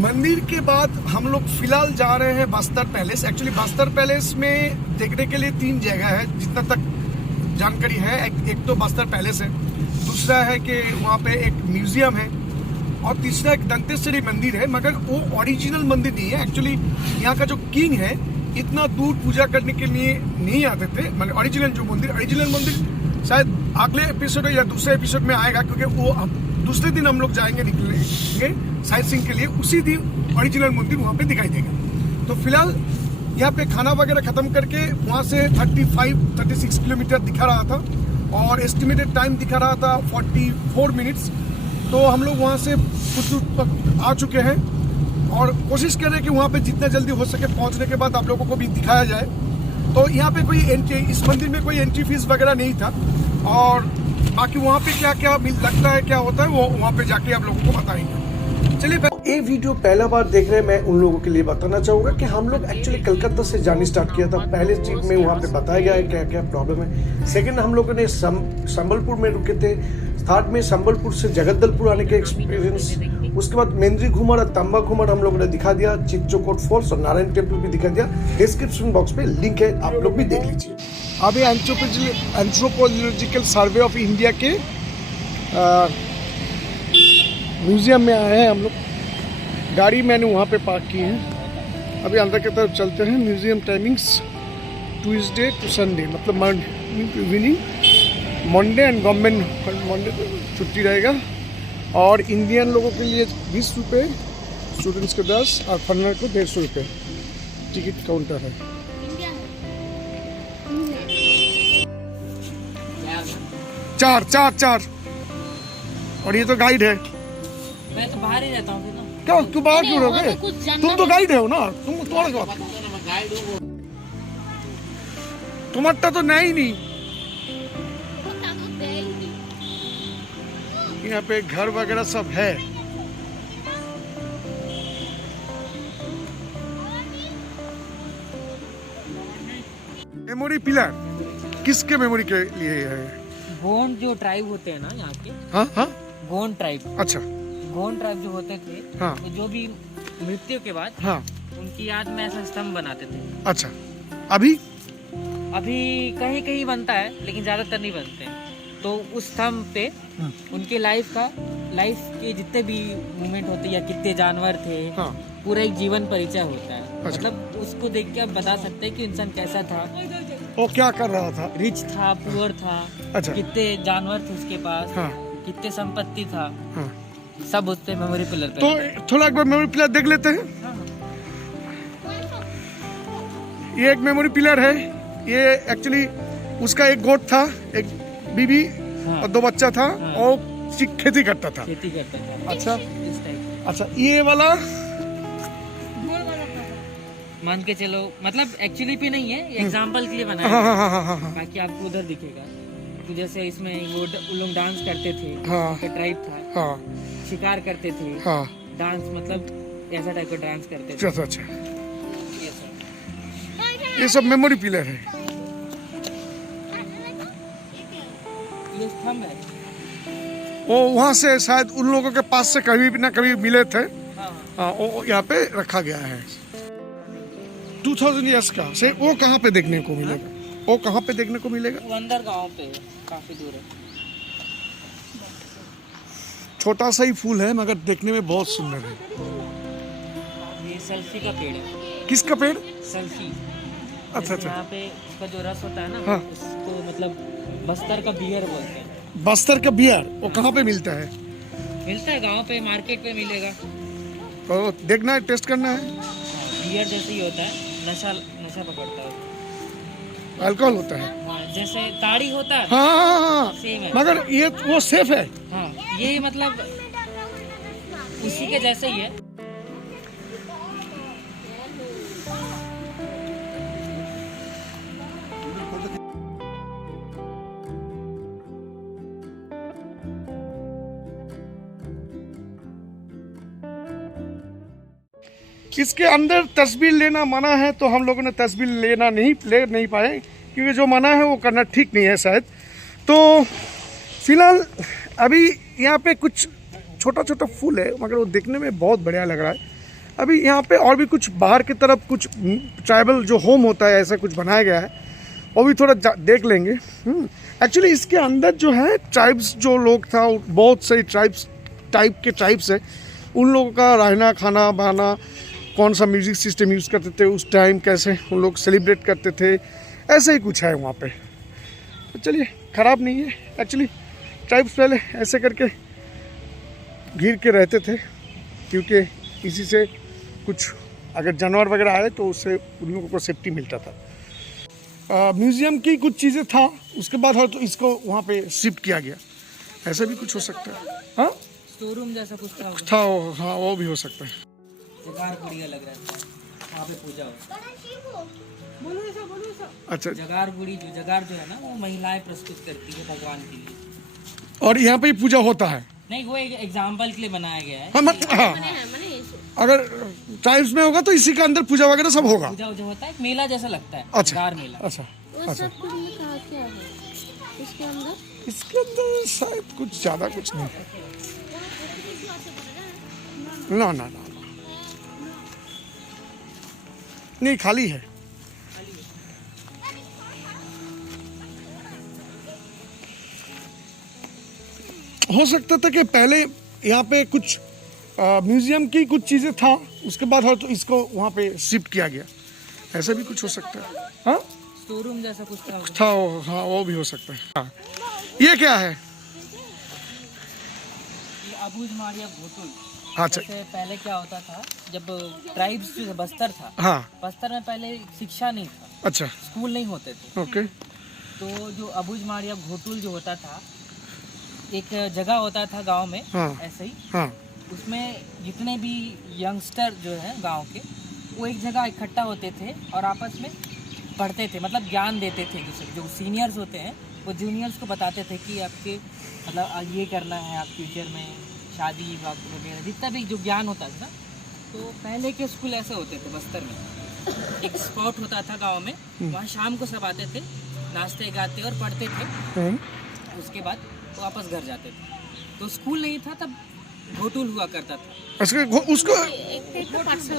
मंदिर के बाद हम लोग फिलहाल जा रहे हैं Bastar palace. Actually Bastar palace में देखने के लिए 3 जगह है जितना तक जानकारी है। एक तो बस्तर पैलेस है, दूसरा है कि वहाँ पे एक म्यूजियम है, और तीसरा एक दंतेश्वरी मंदिर है। मगर वो ओरिजिनल मंदिर नहीं है। एक्चुअली यहाँ का जो किंग है इतना दूर पूजा करने के लिए नहीं आते थे। मतलब ओरिजिनल मंदिर शायद अगले एपिसोड या दूसरे एपिसोड में आएगा, क्योंकि वो दूसरे दिन हम लोग जाएंगे निकलेंगे साइट सीइंग के लिए। उसी दिन ओरिजिनल मंदिर वहाँ पे दिखाई देगा। तो फिलहाल यहाँ पे खाना वगैरह खत्म करके वहाँ से 35-36 किलोमीटर दिखा रहा था, और एस्टिमेटेड टाइम दिखा रहा था 44 मिनट्स। तो हम लोग वहाँ से कुछ दूर आ चुके हैं, और कोशिश कर रहे हैं कि वहाँ पे जितना जल्दी हो सके पहुँचने के बाद आप लोगों को भी दिखाया जाए। तो यहाँ पे कोई एंट्री, इस मंदिर में कोई एंट्री फीस वगैरह नहीं था, और बाकी वहाँ पे क्या क्या लगता है, क्या होता है, वो वहाँ पे जाके आप लोगों को बताएंगे। चलिए, ये वीडियो पहला बार देख रहे हैं मैं उन लोगों के लिए बताना चाहूँगा कि हम लोग एक्चुअली कलकत्ता से जाने स्टार्ट किया था। पहले ट्रिप में वहाँ पे बताया गया है क्या क्या प्रॉब्लम है। सेकंड हम लोगों ने संबलपुर में रुके थे। थर्ड में संबलपुर से जगदलपुर आने के एक्सपीरियंस। उसके बाद मेंद्री घूमर और तंबा घूमर हम लोगों ने दिखा दिया। चित्रकूट फॉल्स और नारायण टेम्पल भी दिखा दिया। डिस्क्रिप्शन बॉक्स में लिंक है, आप लोग भी देख लीजिए। अभी एंथ्रोपोलॉजिकल सर्वे ऑफ इंडिया के म्यूजियम में आए हैं हम लोग। गाड़ी मैंने वहाँ पे पार्क की है। अभी अंदर की तरफ चलते हैं। Museum timings Tuesday to Sunday, मतलब evening Monday and government Monday को छुट्टी रहेगा। और इंडियन लोगों के लिए 20 रुपये, स्टूडेंट्स को 10 और फॉरेनर को 150 रुपये टिकट काउंटर है। चार और ये तो गाइड है। मैं तो बाहर ही रहता हूँ। क्यों क्यों बाहर क्यों रहोगे? तुम तो गाइड हो ना, तुम्हारा तुम्हारा तो नहीं। यहाँ पे घर वगैरह सब है। मेमोरी पिलर किसके मेमोरी के लिए है? गोंड जो ट्राइब होते हैं ना यहाँ के। हाँ गोंड ट्राइब। अच्छा, गोंड ट्राइब जो होते थे, हाँ, तो जो भी मृत्यु के बाद, हाँ, उनकी याद में ऐसा स्तंभ बनाते थे। अच्छा, अभी कहीं कहीं बनता है, लेकिन ज्यादातर नहीं बनते हैं। तो उस स्तंभ पे उनके लाइफ के जितने भी मूवमेंट होते हैं या कितने जानवर थे, हाँ, पूरा एक जीवन परिचय होता है। अच्छा। मतलब उसको देख के आप बता सकते हैं कि इंसान कैसा था, वो क्या कर रहा था, रिच था, पुअर था, अच्छा, कितने जानवर थे उसके पास, हाँ, कितने संपत्ति था, हाँ। सब उस पे मेमोरी पिलर पे। तो थोड़ा एक बार मेमोरी पिलर देख लेते हैं। ये एक मेमोरी पिलर है। ये एक्चुअली उसका एक गोट था, एक बीबी, हाँ, और 2 बच्चा था, हाँ, और खेती करता था। अच्छा, इस टाइप। अच्छा, ये वाला मान के चलो, मतलब एक्चुअली पे नहीं है, एग्जांपल के लिए बनाया हाँ, है। हाँ, हाँ, हाँ, हाँ, बाकी आपको उधर दिखेगा। तो जैसे इसमें वो लोग डांस करते थे, हाँ, ट्राइब था, हाँ, शिकार करते थे, हाँ, डांस मतलब ऐसा टाइप का डांस करते थे। अच्छा, ये सब मेमोरी पिलर है। ये स्तंभ है। वो वहाँ से शायद उन लोगों के पास से कभी ना कभी मिले थे। हाँ, वो यहाँ पे रखा गया है। 2000 ईयर्स का से वो कहाँ पे देखने को मिलेगा? वो कहाँ पे देखने को मिलेगा? वो अंदर गांव पे है, काफी दूर है। छोटा सा ही फूल है, मगर देखने में बहुत सुंदर है। ये सल्फी का पेड़ है। किसका पेड़? सल्फी। अच्छा, यहाँ पे उसका जो रस होता है ना, हाँ, उसको मतलब बस्तर का बियर बोलते हैं। बस्तर का बियर वो कहाँ पे मिलता है? मिलता है गांव पे, मार्केट पे मिलेगा। तो देखना है, टेस्ट करना है। बियर जैसे ही होता है, नशा पकड़ता है। अल्कोहल होता है। हाँ, जैसे ताड़ी होता है। हाँ, सेम है। मगर ये वो सेफ है। हाँ, ये मतलब उसी के जैसे ही है। इसके अंदर तस्वीर लेना मना है, तो हम लोगों ने तस्वीर ले नहीं पाए, क्योंकि जो मना है वो करना ठीक नहीं है शायद। तो फिलहाल अभी यहाँ पे कुछ छोटा छोटा फूल है, मगर वो देखने में बहुत बढ़िया लग रहा है। अभी यहाँ पे और भी कुछ बाहर की तरफ कुछ ट्राइबल जो होम होता है ऐसा कुछ बनाया गया है, वो भी थोड़ा देख लेंगे। एक्चुअली इसके अंदर जो है ट्राइब्स जो लोग था, बहुत सारी ट्राइब्स है, उन लोगों का रहना खाना बहाना, कौन सा म्यूज़िक सिस्टम यूज़ करते थे उस टाइम, कैसे उन लोग सेलिब्रेट करते थे, ऐसा ही कुछ है वहाँ पे। तो चलिए, ख़राब नहीं है। एक्चुअली ट्राइब्स पहले ऐसे करके घिर के रहते थे, क्योंकि इसी से कुछ अगर जानवर वगैरह आए तो उससे उन लोगों को सेफ्टी मिलता था। म्यूज़ियम की कुछ चीज़ें था, उसके बाद तो इसको वहाँ पे शिफ्ट किया गया, ऐसा भी कुछ हो सकता है। हाँ, स्टोर जैसा कुछ था। हाँ, वो भी हो सकता है। जगार गुड़िया लग रहा था, वहाँ पे पूजा हो। अच्छा, जगार गुड़ी जगार जो है ना, वो महिलाएं प्रस्तुत करती है भगवान के लिए, और यहाँ पे ही पूजा होता है। नहीं, वो एक एग्जाम्पल के लिए बनाया गया है। हाँ, अगर ट्राइब्स में होगा तो इसी का अंदर पूजा वगैरह सब होगा। पूजा जो होता है, एक मेला जैसा लगता है। अच्छा, जगार मेला। अच्छा, वो सब कुछ में कहा क्या है इसके अंदर? इसके अंदर शायद कुछ ज़्यादा कुछ नहीं है। ना, नहीं, खाली है। हो सकता था कि पहले यहाँ पे कुछ म्यूजियम की कुछ चीज़ें था, उसके बाद तो इसको वहाँ पे शिफ्ट किया गया, ऐसा भी कुछ हो सकता है। हाँ, स्टोर रूम जैसा कुछ था। हाँ, वो भी हो सकता है। हाँ, ये क्या है? ये अबूझ मारिया घोटुल। अच्छा, जैसे पहले क्या होता था, जब ट्राइब्स जो बस्तर था, हाँ, बस्तर में पहले शिक्षा नहीं था, अच्छा, स्कूल नहीं होते थे। ओके। तो जो अबूझ मारिया घोटुल जो होता था, एक जगह होता था गांव में, हाँ, ऐसे ही, हाँ, उसमें जितने भी यंगस्टर जो है गांव के, वो एक जगह इकट्ठा होते थे और आपस में पढ़ते थे, मतलब ज्ञान देते थे। जो सीनियर्स होते हैं वो जूनियर्स को बताते थे कि आपके मतलब ये करना है, आप फ्यूचर में शादी वगैरह, जितना भी जो ज्ञान होता था ना। तो पहले के स्कूल ऐसे होते थे बस्तर में। एक स्पॉट होता था गांव में, वहाँ शाम को सब आते थे, नाचते गाते और पढ़ते थे। उसके बाद वापस घर जाते थे। तो स्कूल नहीं था तब, घोटुल हुआ करता था। उसको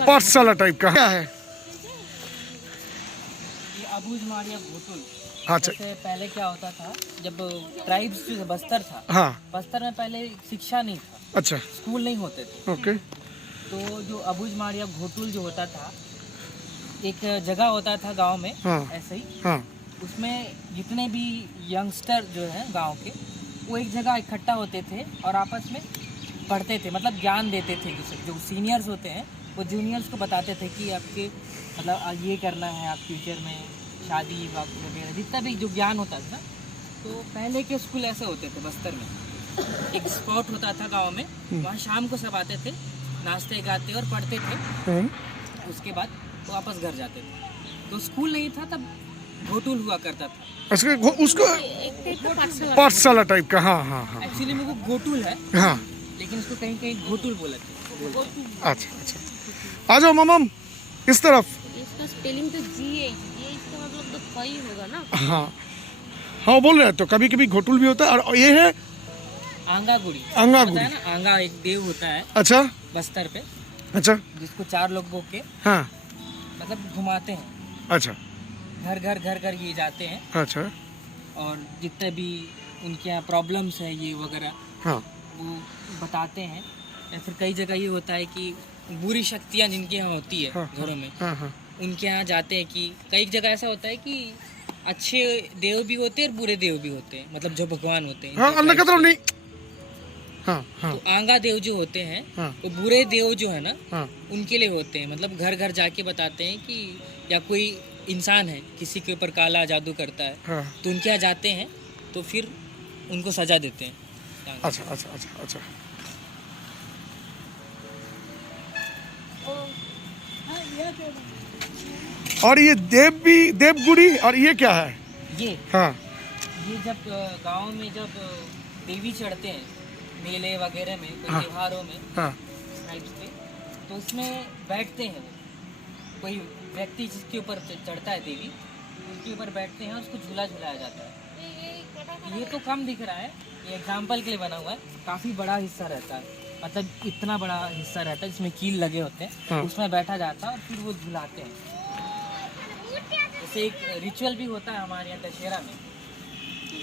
पाठशाला टाइप का क्या है? ये अबूझ मारिया घोटुल। अच्छा, जैसे पहले क्या होता था, जब ट्राइब्स जो बस्तर था, हाँ, बस्तर में पहले शिक्षा नहीं था, अच्छा, स्कूल नहीं होते थे। ओके। तो जो अबूझ मारिया घोटुल जो होता था, एक जगह होता था गांव में, हाँ, ऐसे ही, हाँ, उसमें जितने भी यंगस्टर जो है गांव के, वो एक जगह इकट्ठा होते थे और आपस में पढ़ते थे, मतलब ज्ञान देते थे। जो सीनियर्स होते हैं वो जूनियर्स को बताते थे कि आपके मतलब ये करना है, आप फ्यूचर में शादी वगैरह, जितना भी जो ज्ञान होता था ना। तो पहले के स्कूल ऐसे होते थे बस्तर में। एक स्पॉट होता था गांव में, वहाँ शाम को सब आते थे, नाचते गाते और पढ़ते थे। उसके बाद वापस घर जाते थे। तो स्कूल नहीं था तब, घोटुल हुआ करता था। उसको पाठशाला टाइप का। हाँ, हाँ, हाँ, एक्चुअली में वो घोटुल है, हाँ, लेकिन उसको कहीं कहीं घोटुल बोलते हैं। अच्छा, अच्छा, आ जाओ मामम इस तरफ। इसका स्पेलिंग तो जी है, ये इसका मतलब तो कई होगा ना। हाँ, हाँ, बोल रहे हैं तो कभी कभी घोटुल भी होता है, और ये है आंगा गुड़ी। आंगा पता गुड़ी। है ना, आंगा एक देव होता है अच्छा, बस्तर पे, अच्छा, जिसको 4 लोगों के हाँ, मतलब घुमाते हैं, अच्छा, घर घर ये जाते हैं, अच्छा, और जितने भी उनके यहाँ प्रॉब्लम्स है ये वगैरह, हाँ, वो बताते हैं। या फिर कई जगह ये होता है कि बुरी शक्तियाँ जिनके यहाँ होती है हाँ, घरों में, हाँ, हाँ, उनके यहाँ जाते हैं। कि कई जगह ऐसा होता है कि अच्छे देव भी होते हैं और बुरे देव भी होते हैं, मतलब जो भगवान होते हैं। हाँ, अंदर की तरफ नहीं। हाँ, हाँ, तो आंगा देव जो होते हैं, हाँ, वो बुरे देव जो है ना, हाँ, उनके लिए होते हैं। मतलब घर घर जाके बताते हैं कि या कोई इंसान है किसी के ऊपर काला जादू करता है, हाँ, तो उनके यहाँ जाते हैं, तो फिर उनको सजा देते हैं। अच्छा, अच्छा, अच्छा, अच्छा। और ये देवगुड़ी, और ये क्या है? ये हाँ, ये जब गांव में जब देवी चढ़ते हैं मेले वगैरह में, कोई हाँ। त्योहारों में हाँ, टाइप्स पे, तो उसमें बैठते हैं वो, कोई व्यक्ति जिसके ऊपर चढ़ता है देवी, उसके ऊपर बैठते हैं और उसको झूला झुलाया जाता है। ये तो कम दिख रहा है, ये एग्जाम्पल के लिए बना हुआ है, काफ़ी बड़ा हिस्सा रहता है। मतलब इतना बड़ा हिस्सा रहता है जिसमें कील लगे होते हैं, हाँ। उसमें बैठा जाता है और फिर वो झुलाते हैं। जैसे एक रिचुअल भी होता है हमारे यहाँ दशहरा में,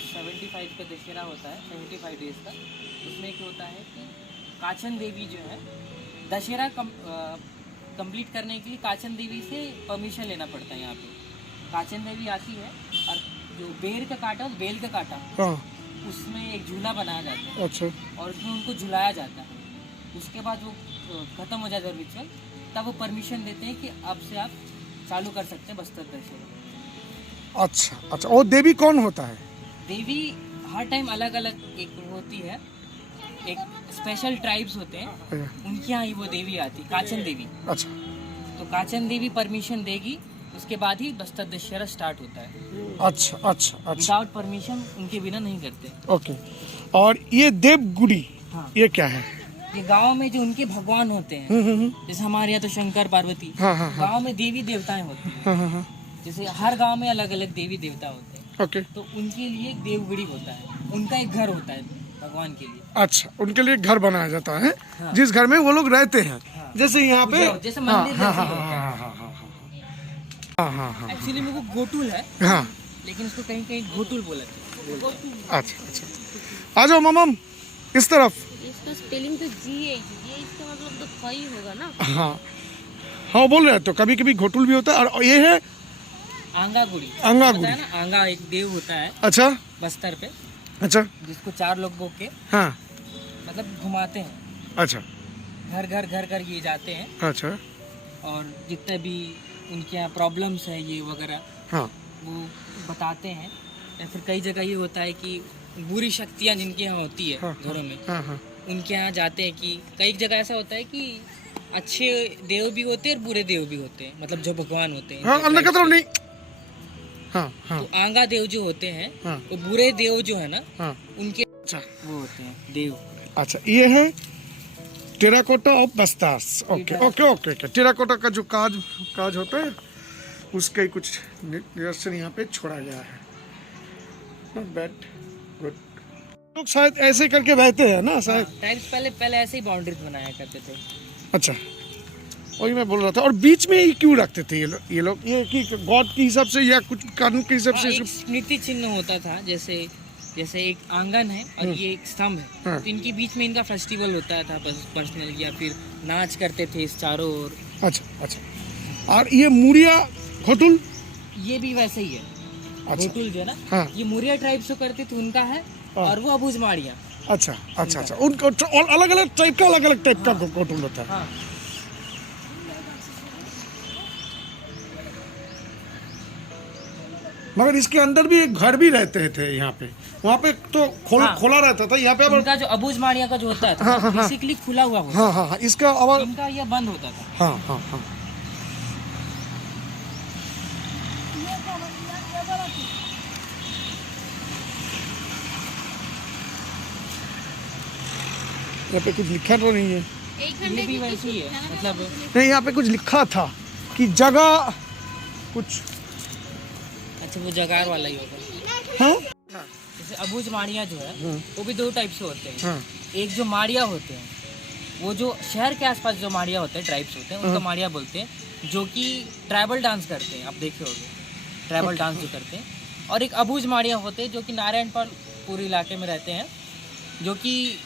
75 का दशहरा होता है, 75 डेज का। उसमें क्या होता है कि काचन देवी जो है, दशहरा कंप्लीट करने के लिए काचन देवी से परमिशन लेना पड़ता है। यहाँ पे काचन देवी आती है और जो बेर का कांटा, बेल का कांटा, हाँ, उसमें एक झूला बनाया जाता है अच्छा, और उसमें उनको झुलाया जाता है। उसके बाद वो खत्म हो जाता है रिचुअल, तब वो परमिशन देते हैं कि अब से आप चालू कर सकते हैं बस्तर दशहरा। अच्छा, अच्छा। और देवी कौन होता है? देवी हर टाइम अलग अलग एक होती है, एक स्पेशल ट्राइब्स होते हैं, उनके यहाँ ही वो देवी आती, काचन देवी। अच्छा, तो काचन देवी परमिशन देगी, उसके बाद ही बस्तर दशहरा स्टार्ट होता है। अच्छा, अच्छा, अच्छा, विदाउट परमिशन उनके बिना नहीं करते। ओके। और ये देवगुड़ी, हाँ। ये क्या है? ये गांव में जो उनके भगवान होते हैं, जैसे हमारे यहाँ तो शंकर पार्वती, हाँ, हाँ, हाँ, गांव में देवी देवताएं होती हैं। हाँ, हाँ, हाँ, जैसे हर गांव में अलग अलग देवी देवता होते हैं, ओके, तो उनके लिए एक देवगुड़ी होता है, उनका एक घर होता है भगवान के लिए। अच्छा। उनके लिए घर बनाया जाता है, हाँ। जिस घर में वो लोग रहते हैं, हाँ। जैसे यहाँ पे। जैसे हाँ, मंदिर हाँ, जैसे हाँ, होता है। हाँ, हाँ, हाँ, हाँ, हाँ, एक्चुअली में वो गोटुल है, हाँ, लेकिन उसको कहीं कहीं घोटुल बोलते हैं। अच्छा, अच्छा। आ जाओ मामम, इस तरफ। इसका स्पेलिंग तो GH, ये इसका मतलब तो कई होगा ना। हाँ, हाँ, बोल रहे हैं तो कभी कभी घोटुल भी होता है। और ये है आंगा गुड़ी, आंगा पता है गुड़ी। ना, आंगा एक देव होता है अच्छा, बस्तर पे, अच्छा, जिसको 4 लोगों के हाँ, मतलब घुमाते हैं, अच्छा, घर घर घर घर ये जाते हैं, अच्छा, और जितने भी उनके यहाँ प्रॉब्लम्स है ये वगैरह हाँ, वो बताते हैं। या फिर कई जगह ये होता है कि बुरी शक्तियाँ जिनके यहाँ होती है हाँ, घरों में, हाँ, हाँ, उनके यहाँ जाते हैं। कि कई जगह ऐसा होता है कि अच्छे देव भी होते हैं और बुरे देव भी होते हैं, मतलब जो भगवान होते हैं। हाँ, अंदर की तरफ नहीं। हाँ, हाँ, तो आंगा देव जो होते हैं, हाँ, वो बुरे देव जो है ना, हाँ, उनके अच्छा, वो होते हैं देव। अच्छा। ये है terracotta of Bastars. Okay, okay, okay, okay. Terracotta का जो काज होता है, उसका ही कुछ निदर्शन यहाँ पे छोड़ा गया है। Not bad, good. लोग शायद ऐसे करके रहते हैं ना, शायद। टाइम्स पहले ऐसे ही बाउंड्रीज बनाया करते थे। अच्छा, वही मैं बोल रहा था। और बीच में ही क्यों रखते थे ये लोग ये कि गॉड के हिसाब से या कुछ कारण के हिसाब से? एक स्मृति चिन्ह होता था, जैसे एक आंगन है और ये एक स्तंभ है, हाँ। तो इनके बीच में इनका फेस्टिवल होता था पर्सनल, या फिर नाच करते थे इस चारों ओर। अच्छा, अच्छा। और ये मुड़िया घोटुल, ये भी वैसे ही है। अच्छा, घोटुल जो है ना, हाँ, ये मुरिया ट्राइब से करते थे, उनका है। हाँ। और वो अबूझमाड़िया। अच्छा, अच्छा, अच्छा। उनका अलग अलग टाइप का घोटुल होता है। हाँ, मगर इसके अंदर भी एक घर भी रहते थे यहाँ पे, वहाँ पे तो हाँ। खोला रहता था। यहाँ पे अब उनका जो अबूझमाड़िया का जो होता हाँ, था, हाँ, हाँ। बेसिकली खुला हुआ होता हाँ, हाँ, हाँ, इसका था। आवाज। इनका ये बंद होता था। हाँ, हाँ, हाँ। यहाँ पे कुछ लिखा तो नहीं है? ये भी वैसे ही है, मतलब नहीं, यहाँ पे कुछ लिखा था कि जगह कुछ। अच्छा वो जगार वाला ही होगा। हाँ, जैसे अबूझमाड़िया जो है, वो भी 2 टाइप से होते हैं। हाँ, एक जो माड़िया होते हैं, वो जो शहर के आसपास जो माड़िया होते हैं, ट्राइब्स होते हैं, उनको माड़िया बोलते हैं, जो कि ट्राइबल डांस करते हैं। आप देखे होंगे ट्राइबल डांस जो करते हैं। और एक अबूझ माड़िया होते हैं, जो कि नारायणपुर इलाके में रहते हैं, जो कि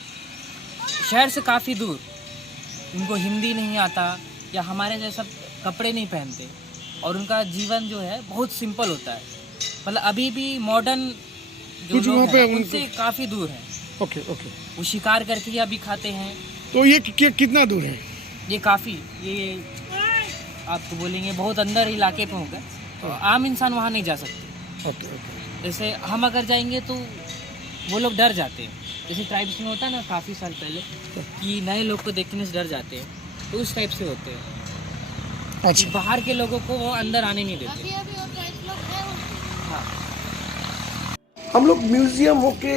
शहर से काफ़ी दूर, उनको हिंदी नहीं आता या हमारे जैसा कपड़े नहीं पहनते, और उनका जीवन जो है बहुत सिंपल होता है। मतलब अभी भी मॉडर्न जो कुछ लोग वहाँ पे हैं उनसे काफ़ी दूर हैं। Okay, okay. वो शिकार करके ही अभी खाते हैं। तो ये कितना दूर है? ये काफ़ी, ये आपको बोलेंगे बहुत अंदर इलाके पे होगा, तो आम इंसान वहाँ नहीं जा सकते। Okay, okay. जैसे हम अगर जाएंगे तो वो लोग डर जाते हैं। जैसे ट्राइब्स में होता है ना काफ़ी साल पहले कि नए लोग को देखने से डर जाते हैं, तो उस टाइप से होते हैं। अच्छा, बाहर के लोगों को वो अंदर आने नहीं देते। हाँ, हम लोग म्यूजियम होके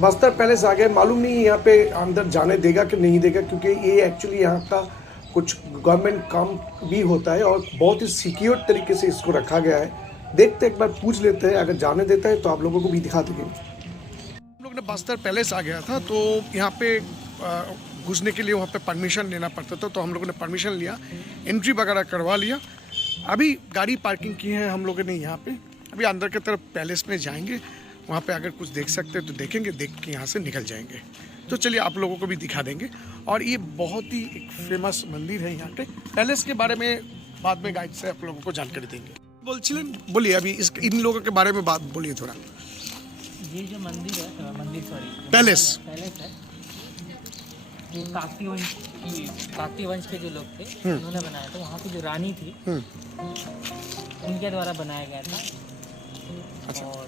बस्तर पैलेस आ गए। मालूम नहीं यहाँ पे अंदर जाने देगा कि नहीं देगा, क्योंकि ये एक्चुअली यहाँ का कुछ गवर्नमेंट काम भी होता है और बहुत ही सिक्योर तरीके से इसको रखा गया है। देखते एक बार पूछ लेते हैं, अगर जाने देता है तो आप लोगों को भी दिखा देंगे। हम लोग ने बस्तर पैलेस आ गया था, तो यहाँ पे घुसने के लिए वहाँ पे परमिशन लेना पड़ता था, तो हम लोगों ने परमिशन लिया, एंट्री वगैरह करवा लिया। अभी गाड़ी पार्किंग की है हम लोगों ने यहाँ पे। अभी अंदर की तरफ पैलेस में जाएंगे, वहाँ पे अगर कुछ देख सकते हैं तो देखेंगे, देख के यहाँ से निकल जाएंगे। तो चलिए आप लोगों को भी दिखा देंगे। और ये बहुत ही एक फेमस मंदिर है यहाँ पे। पैलेस के बारे में बाद में गाइड से आप लोगों को जानकारी देंगे। बोलिए अभी इन लोगों के बारे में बात बोलिए थोड़ा। ये जो मंदिर है, पैलेस है, ये काकतीय वंश के जो लोग थे उन्होंने बनाया था। वहाँ की जो रानी थी उनके द्वारा बनाया गया था। अच्छा। और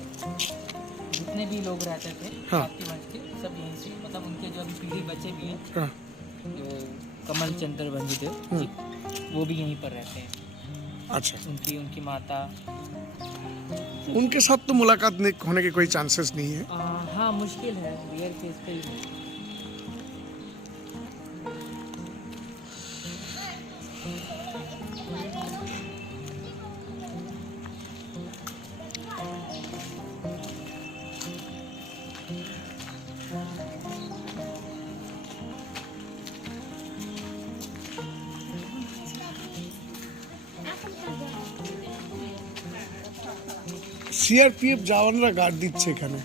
जितने भी लोग रहते थे काकतीय वंश के, सब यहीं से, मतलब उनके जो अभी पीढ़ी बचे भी हैं, जो कमल चंद्र वंशदेव जी, वो भी यहीं पर रहते हैं। अच्छा। उनकी माता। उनके साथ तो मुलाकात होने के कोई चांसेस नहीं है। हाँ, मुश्किल है, रियल केस पे ही। সিআরপিএফ জওয়ানরা গার্ড দিচ্ছে এখানে,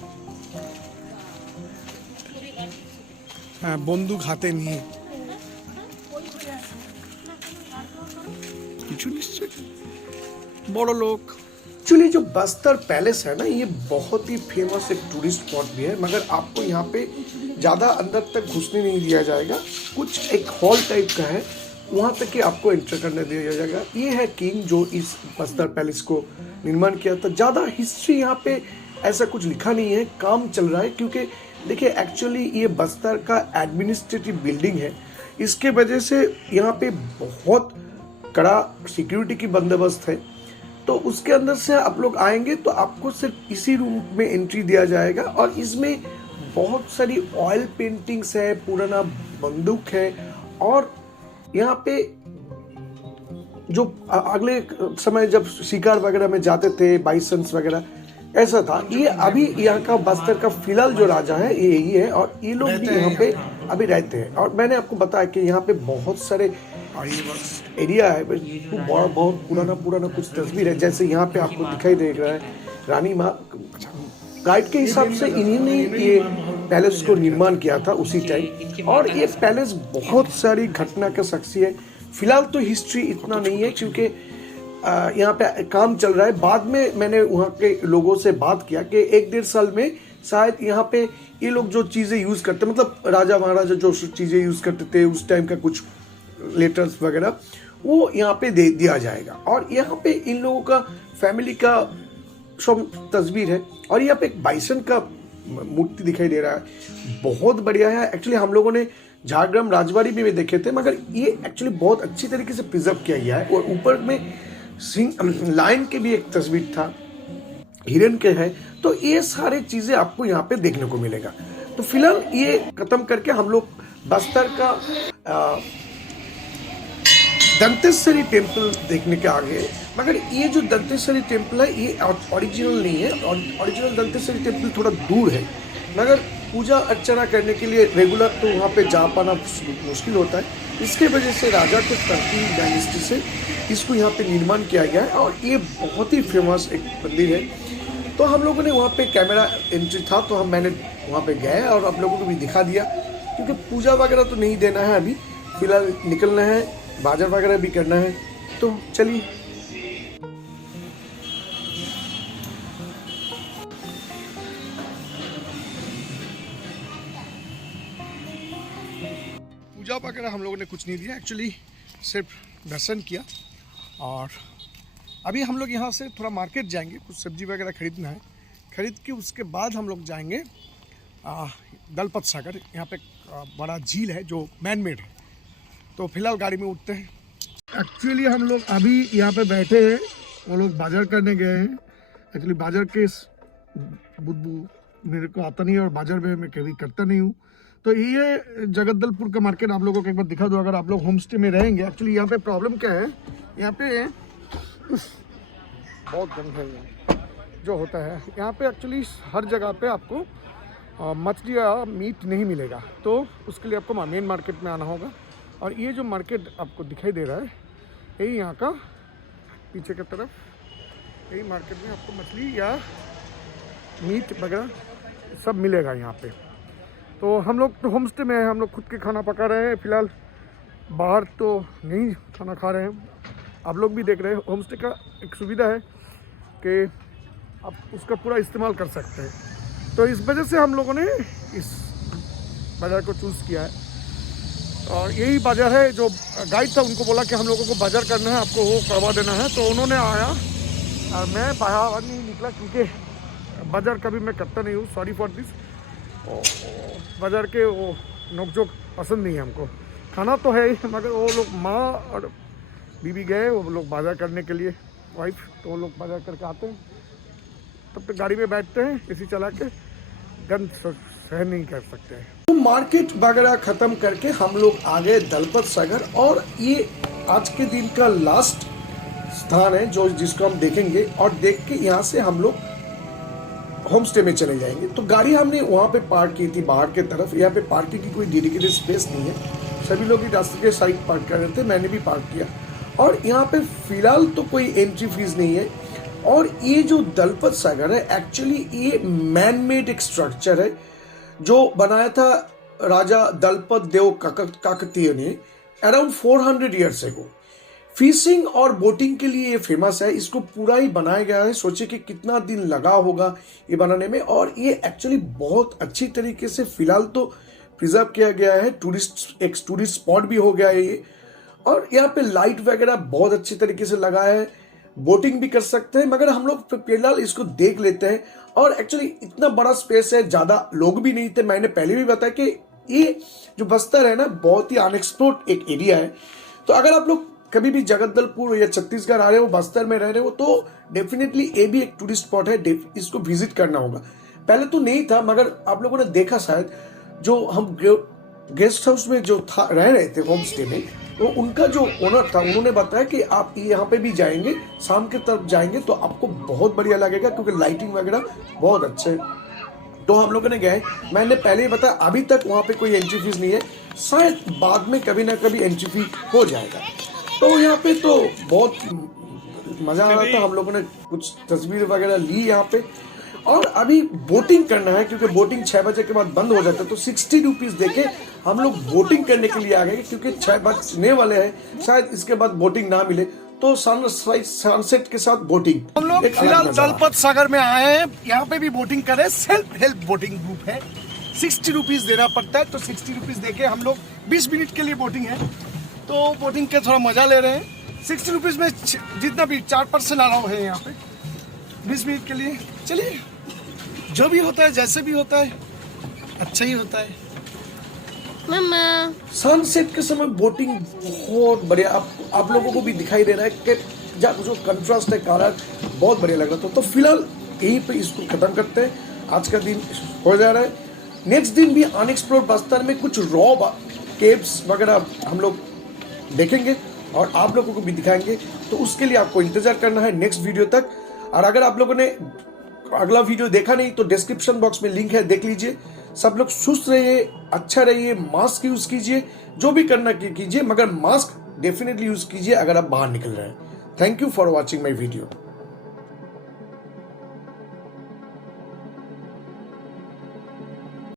হ্যাঁ, বন্দুক হাতে নিয়ে। কিছু নিশ্চয় বড় লোক। एक्चुअली जो बस्तर पैलेस है ना, ये बहुत ही फेमस एक टूरिस्ट स्पॉट भी है, मगर आपको यहाँ पे ज़्यादा अंदर तक घुसने नहीं दिया जाएगा। कुछ एक हॉल टाइप का है, वहाँ तक कि आपको एंटर करने दिया जाएगा। ये है किंग जो इस बस्तर पैलेस को निर्माण किया था। ज़्यादा हिस्ट्री यहाँ पे ऐसा कुछ लिखा नहीं है, काम चल रहा है। क्योंकि देखिए एक्चुअली ये बस्तर का एडमिनिस्ट्रेटिव बिल्डिंग है, इसके वजह से यहाँ पे बहुत कड़ा सिक्योरिटी की बंदोबस्त है। तो उसके अंदर से आप लोग आएंगे तो आपको सिर्फ इसी रूम में एंट्री दिया जाएगा। और इसमें बहुत सारी ऑयल पेंटिंग्स है, पुराना बंदूक है। और यहाँ पे जो अगले समय जब शिकार वगैरह में जाते थे, बाइसन्स वगैरह, ऐसा था। ये अभी यहाँ का बस्तर का फिलहाल जो राजा है ये यही है, और ये लोग भी यहाँ पे अभी रहते हैं। और मैंने आपको बताया कि यहाँ पे बहुत सारे एरिया है, बहुत पुराना कुछ तस्वीर है। जैसे यहाँ पे आपको दिखाई दे रहा है रानी माँ, गाइड के हिसाब से इन्हीं ने ये पैलेस को निर्माण किया था उसी टाइम। और ये पैलेस बहुत सारी घटना का साक्षी है। फिलहाल तो हिस्ट्री इतना नहीं है क्योंकि यहाँ पे काम चल रहा है। बाद में मैंने वहाँ के लोगों से बात किया कि 1-1.5 साल में शायद यहाँ पे ये लोग जो चीज़ें यूज़ करते, मतलब राजा महाराजा जो चीज़ें यूज़ करते थे उस टाइम का कुछ लेटर्स वगैरह, वो यहाँ पे दे दिया जाएगा। और यहाँ पे इन लोगों का फैमिली का सब तस्वीर है। और यहाँ पे एक बाइसन का मूर्ति दिखाई दे रहा है, बहुत बढ़िया है। एक्चुअली हम लोगों ने झारग्राम राजबाड़ी में भी देखे थे, मगर ये एक्चुअली बहुत अच्छी तरीके से प्रिजर्व किया गया है। और ऊपर में सिंह लायन के भी एक तस्वीर था, हिरन के है। तो ये सारी चीज़ें आपको यहाँ पे देखने को मिलेगा। तो फिलहाल ये खत्म करके हम लोग बस्तर का दंतेश्वरी टेम्पल देखने के आगे। मगर ये जो दंतेश्वरी टेम्पल है ये ओरिजिनल नहीं है, और ओरिजिनल दंतेश्वरी टेम्पल थोड़ा दूर है। मगर पूजा अर्चना करने के लिए रेगुलर तो वहाँ पे जा पाना मुश्किल होता है। इसके वजह से राजा के तरकीब डायनेस्टी से इसको यहाँ पे निर्माण किया गया है। और ये बहुत ही फेमस एक मंदिर है। तो हम लोगों ने वहाँ पे कैमरा एंट्री था तो मैंने वहाँ पे गए और आप लोगों को भी दिखा दिया। क्योंकि पूजा वगैरह तो नहीं देना है अभी, फिलहाल निकलना है, बाजार वगैरह भी करना है। तो चलिए पूजा वगैरह हम लोगों ने कुछ नहीं दिया, एक्चुअली सिर्फ दर्शन किया। और अभी हम लोग यहाँ से थोड़ा मार्केट जाएंगे, कुछ सब्जी वगैरह खरीदना है। खरीद के उसके बाद हम लोग जाएंगे दलपत सागर। यहाँ पे बड़ा झील है जो मैन मेड है। तो फिलहाल गाड़ी में उठते हैं। एक्चुअली हम लोग अभी यहाँ पे बैठे हैं, वो लोग बाजार करने गए हैं। एक्चुअली बाजार के बुद्धू मेरे को आता नहीं है और बाजार में मैं कभी करता नहीं हूँ। तो ये जगदलपुर का मार्केट आप लोगों को एक बार दिखा दो, अगर आप लोग होम स्टे में रहेंगे। एक्चुअली यहाँ पे प्रॉब्लम क्या है, यहाँ पे बहुत गंद है जो होता है यहाँ पे। एक्चुअली हर जगह पे आपको मछली या मीट नहीं मिलेगा, तो उसके लिए आपको मेन मार्केट में आना होगा। और ये जो मार्केट आपको दिखाई दे रहा है यही यहाँ का पीछे की तरफ, यही मार्केट में आपको मछली या मीट वगैरह सब मिलेगा यहाँ पे। तो हम लोग तो होम स्टे में हैं, हम लोग खुद के खाना पका रहे हैं फ़िलहाल, बाहर तो नहीं खाना खा रहे हैं। आप लोग भी देख रहे हैं होम स्टे का एक सुविधा है कि आप उसका पूरा इस्तेमाल कर सकते हैं। तो इस वजह से हम लोगों ने इस बाज़ार को चूज़ किया है। और यही बाज़ार है, जो गाइड था उनको बोला कि हम लोगों को बाज़ार करना है, आपको वो करवा देना है, तो उन्होंने आया और मैं बाहर नहीं निकला क्योंकि बाज़ार कभी मैं करता नहीं हूँ, सॉरी फॉर दिस। बाज़ार के वो नोकझोंक पसंद नहीं है हमको। खाना तो है ही, मगर वो लोग माँ और बीबी गए, वो लोग बाज़ार करने के लिए, वाइफ, तो वो लोग बाज़ार करके आते हैं, तब तक गाड़ी में बैठते हैं, एसी चला के, गंद सहन नहीं कर सकते हैं। तो मार्केट वगैरह ख़त्म करके हम लोग आ गए दलपत सागर, और ये आज के दिन का लास्ट स्थान है जो जिसको हम देखेंगे, और देख के यहाँ से हम लोग होम स्टे में चले जाएंगे। तो गाड़ी हमने वहाँ पे पार्क की थी बाहर के तरफ, यहाँ पे पार्किंग की कोई डेडिकेटेड स्पेस नहीं है, सभी लोग ही रास्ते के साइड पार्क कर रहे थे, मैंने भी पार्क किया। और यहाँ पे फिलहाल तो कोई एंट्री फीस नहीं है। और ये जो दलपत सागर है एक्चुअली ये मैन मेड एक स्ट्रक्चर है जो बनाया था राजा दलपत देव काकतीय ने अराउंड 400 ईयर्स एगो। फिशिंग और बोटिंग के लिए ये फेमस है, इसको पूरा ही बनाया गया है। सोचिए कि कितना दिन लगा होगा ये बनाने में, और ये एक्चुअली बहुत अच्छी तरीके से फिलहाल तो प्रिजर्व किया गया है, एक टूरिस्ट स्पॉट भी हो गया है ये। और यहाँ पे लाइट वगैरह बहुत अच्छी तरीके से लगा है, बोटिंग भी कर सकते हैं, मगर हम लोग फिलहाल इसको देख लेते हैं। और एक्चुअली इतना बड़ा स्पेस है, ज़्यादा लोग भी नहीं थे। मैंने पहले भी बताया कि ये जो बस्तर है ना बहुत ही अनएक्सप्लोर्ड एक एरिया है। तो अगर आप लोग कभी भी जगदलपुर या छत्तीसगढ़ आ रहे हो, बस्तर में रह रहे हो, तो डेफिनेटली ये भी एक टूरिस्ट स्पॉट है, इसको विजिट करना होगा। पहले तो नहीं था, मगर आप लोगों ने देखा शायद, जो हम गेस्ट हाउस में जो था रह रहे थे होम स्टे में, तो उनका जो ओनर था उन्होंने बताया कि आप यहाँ पे भी जाएंगे, शाम के तरफ जाएंगे तो आपको बहुत बढ़िया लगेगा, क्योंकि लाइटिंग वगैरह बहुत अच्छे है। तो हम लोगों ने गए, मैंने पहले ही बताया अभी तक वहाँ पे कोई एंट्री फीस नहीं है, शायद बाद में कभी ना कभी एंट्री फी हो जाएगा। तो यहाँ पे तो बहुत मज़ा आ रहा था, हम लोगों ने कुछ तस्वीर वगैरह ली यहाँ पे। और अभी बोटिंग करना है, क्योंकि बोटिंग 6 बजे के बाद बंद हो जाता है, तो 60 रुपीज़ देके हम लोग बोटिंग करने के लिए आ गए, क्योंकि 6 बजने वाले हैं, शायद इसके बाद बोटिंग ना मिले, तो सनसेट के साथ बोटिंग। हम लोग फिलहाल दलपत सागर में आए हैं, यहाँ पे भी बोटिंग कर रहे हैं, सेल्फ हेल्प बोटिंग ग्रुप है, 60 रुपीज़ देना पड़ता है। तो 60 रुपीज़ देके हम लोग 20 मिनट के लिए बोटिंग है, तो बोटिंग का थोड़ा मजा ले रहे हैं। 60 रुपीज़ में जितना भी 4% अलाउ है यहाँ पे 20 मिनट के लिए। चलिए, जो भी होता है जैसे भी होता है अच्छा ही होता है। मामा सनसेट के समय बोटिंग बहुत बढ़िया, आप लोगों को भी दिखाई दे रहा है कि जो कंट्रास्ट है कलर बहुत बढ़िया लग रहा था। तो फिलहाल यहीं पे इसको खत्म करते हैं, आज का दिन हो जा रहा है। नेक्स्ट दिन भी अनएक्सप्लोर्ड बस्तर में कुछ रॉ केव्स वगैरह हम लोग देखेंगे और आप लोगों को भी दिखाएंगे, तो उसके लिए आपको इंतजार करना है नेक्स्ट वीडियो तक। और अगर आप लोगों ने अगला वीडियो देखा नहीं तो डिस्क्रिप्शन बॉक्स में लिंक है, देख लीजिए। सब लोग सुस्त रहिए, अच्छा रहिए, मास्क यूज कीजिए, जो भी करना कीजिए, मगर मास्क डेफिनेटली यूज कीजिए अगर आप बाहर निकल रहे हैं। Thank you for watching my video.